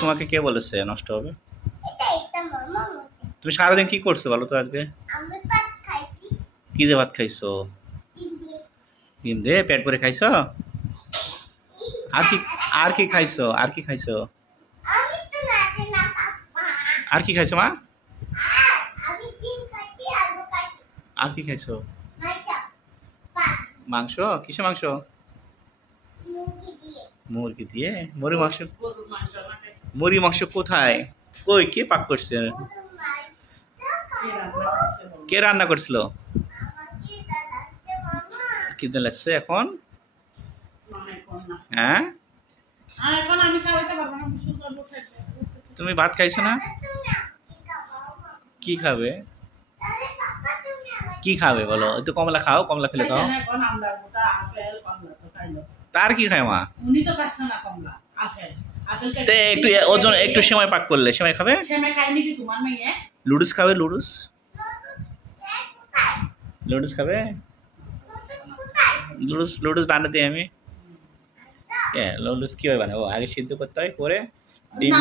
তোমাকে কে বলেছে নষ্ট হবে? তুমি সারাদিন কি করছো বলো তো আজকে? কি দিয়ে ভাত খাইছো? ডিম দিয়ে পেট ভরে খাইছো? আর কি আর কি খাইছো? আর কি খাইছো? আর কি খাইছো মা? আর কি খাইছো? মাংস? কিসে মাংস? মুরগি দিয়ে? মুরগি মাংস কোথায়? কই কে পাক করছে? কে রান্না করছিল? কি দিন লাগছে এখন? হ্যাঁ, তুমি ভাত খাইছো না? কি খাবে? কি খাবে বলো? একটু কমলা খাও, কমলা খেলে খাও। তার কি খায় মা? একটু ওজন একটু সেমাই পাক করলে সেমাই খাবে? লুডুস খাবে? লুডুস লুডুস খাবে? লুডুস লুডুস বানাতে দিই আমি। লুডুস কিভাবে বানাবো? আগে সিদ্ধ করতে হয়, করে ডিম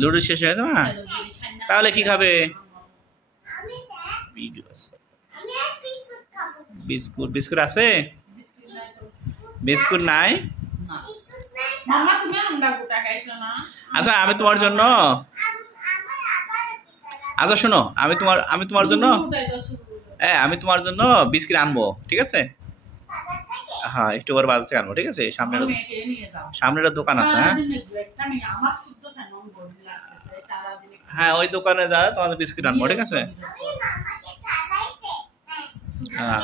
লুডুস শেষ হয়ে গেছে না? তাহলে কি খাবে? বিস্কুট? বিস্কুট আছে? বিস্কুট নাই? আচ্ছা আমি তোমার জন্য, আচ্ছা শোনো, আমি তোমার জন্য আমি তোমার জন্য বিস্কিট আনবো, ঠিক আছে? হ্যাঁ, একটু পরে বাজার থেকে আনবো, ঠিক আছে? সামনের দোকান আছে। হ্যাঁ, ওই দোকানে যা তোমাদের বিস্কিট আনবো, ঠিক আছে? হ্যাঁ,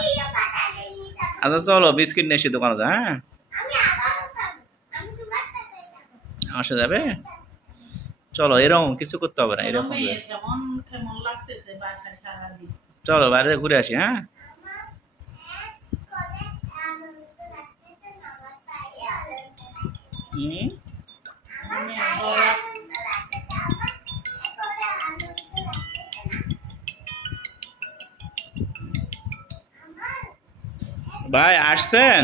আচ্ছা চলো বিস্কিট নিয়ে এসে দোকানে যা। হ্যাঁ, আমার সাথে যাবে? চলো, এরকম কিছু করতে হবে না, এরকম চলো বাইরে ঘুরে আসি। হ্যাঁ, ভাই আসছেন?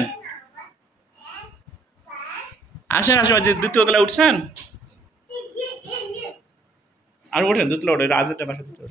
আসেন আসেন, দ্বিতীয় তলায় উঠছেন? আর ওঠেন, দ্বিতীয় ওঠে, রাজের বাসা দ্বিতীয়।